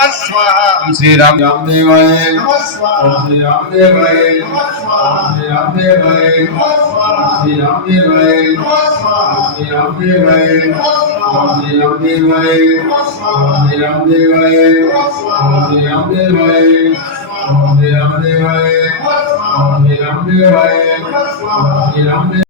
नमः स्वाहा ओम श्री रामदेवाय नमः स्वाहा ओम श्री रामदेवाय नमः स्वाहा ओम श्री रामदेवाय नमः स्वाहा ओम श्री रामदेवाय नमः स्वाहा ओम श्री रामदेवाय नमः स्वाहा ओम श्री रामदेवाय नमः स्वाहा ओम श्री रामदेवाय नमः स्वाहा ओम श्री रामदेवाय नमः ओम श्री रामदेवाय स्वाहा ओम श्री रामदेवाय नमः स्वाहा ओम श्री रामदेवाय